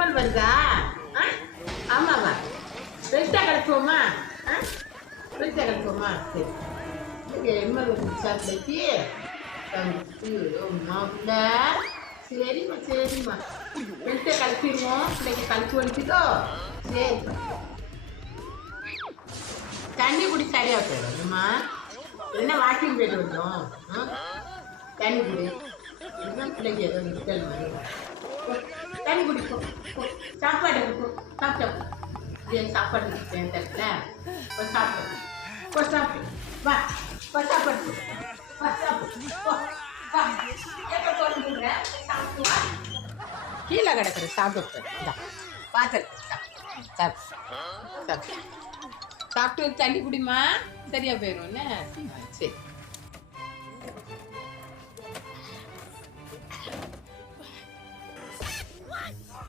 தும்மல் வருதா? ஆமாவா? பெருசாக கிடக்குவோமா? பெருசாக கிடக்குவோமா? சரி எம்மல் வந்துச்சா பிள்ளைக்கு? மாவுல சரிம்மா சரிம்மா பெருசாக கழிச்சிடுவோம். பிள்ளைக்கு கழிச்சு வலிக்குதோ? சரி தண்ணி குடி சரியாக போயிடும்மா. என்ன வாக்கிங் போயிட்டு வந்தோம். தண்ணி குடி. இதுதான் பிள்ளைக்கு ஏதோ நிற்கல் மாதிரி. தண்ணி குடிப்போம். சாப்பாடு இருக்கும். சாப்பிட்டோம். ஏன் சாப்பாடு இருக்கேன் தட்டில் இப்போ சாப்பிடு. இப்போ சாப்பிடு. வா இப்போ சாப்பாடு. வா சாப்பிடு. எப்போ தோணுங்கிற சாப்பிட்டு வா. கீழே கிடக்குற சாப்பிட்டு பாத்திரத்தை சாப்பிட்டு சாப்பிட்டு சாப்பிட்டு தண்ணி குடிமா சரியா போயிடும். என்ன சரி.